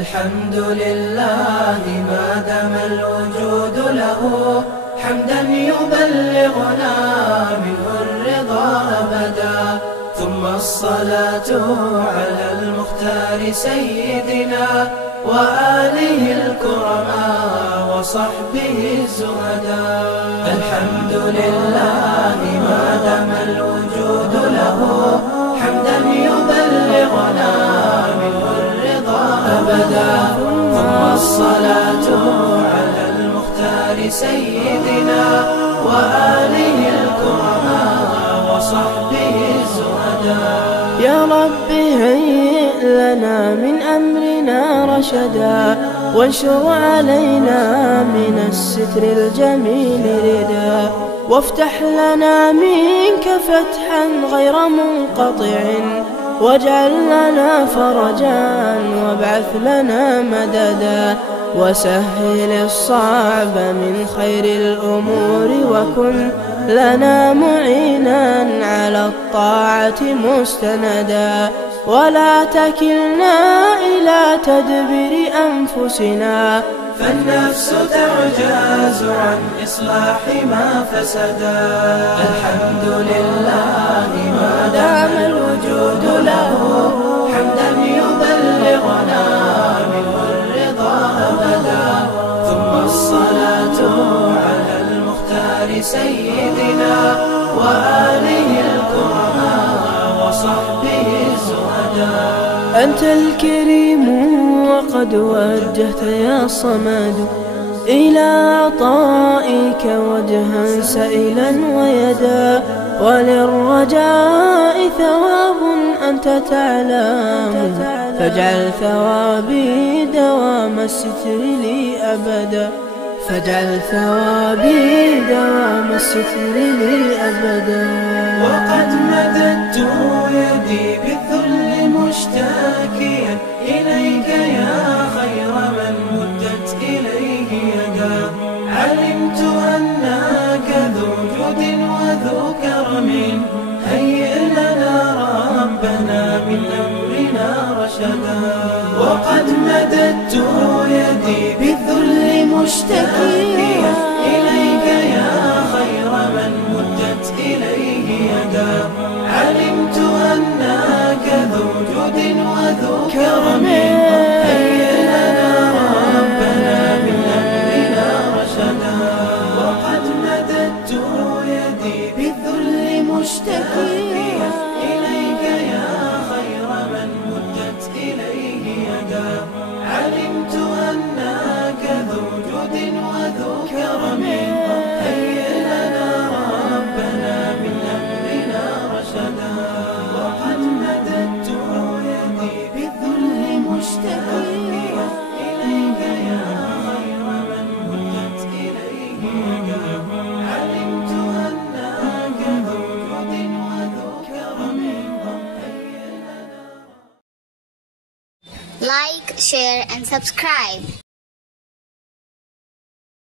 الحمد لله ما دام الوجود له، حمدا يبلغنا منه الرضا أبدا. ثم الصلاة على المختار سيدنا وآله الكرماء وصحبه الزهداء. الحمد لله ما دام الوجود له، حمدا يبلغنا منه الرضا أبدا. ثم الصلاة على المختار سيدنا وآله الكرماء وصحبه الزهداء. يا رب هيئ لنا من أمرنا رشدا، وانشر علينا من الستر الجميل ردا، وافتح لنا منك فتحا غير منقطع، واجعل لنا فرجا وابعث لنا مددا، وسهل الصعب من خير الأمور، وكن لنا معينا على الطاعة مستندا، ولا تكلنا إلى تدبير أنفسنا، فالنفس تعجز عن إصلاح ما فسدا. الحمد لله ما دام الوجود له، حمدا يبلغنا منه الرضا أبدا. ثم الصلاة على المختار سيدنا وآله الكرماء وصحبه الزهداء. أنت الكريم وقد وجهت يا صمد إلى عطائك وجها سائلا ويدا، وللرجاء ثواب أنت تعلم، فاجعل ثوابي دوام الستر لي أبدا، فاجعل ثوابي دوام الستر لي أبدا. وقد مددت يدي بالذل مشتاكيا إليك يا خير من مدت إليه يدا. علمت أنك ذو جود وذو كرم، هيئ لنا ربنا من أمرنا رشدا. وقد مددت يدي بالذل مشتاكيا إليك يا خير من مدت إليه يدا. علمت أنك ذو جود وذو كرم، هيئ لنا ربنا من أمرنا رشدا. وقد مددت يدي بالذل مشتاكيا إليك يا خير من مدت إليه يدا. علمت أنك ذو جود وذو كرم، هيئ لنا ربنا من أمرنا رشدا. وقد مددت يدي بالذل مشتاكيا إليك يا خير من مدت إليه يدا. علمت أنك ذو جود وذو كرم، هيئ لنا. Like, share and subscribe.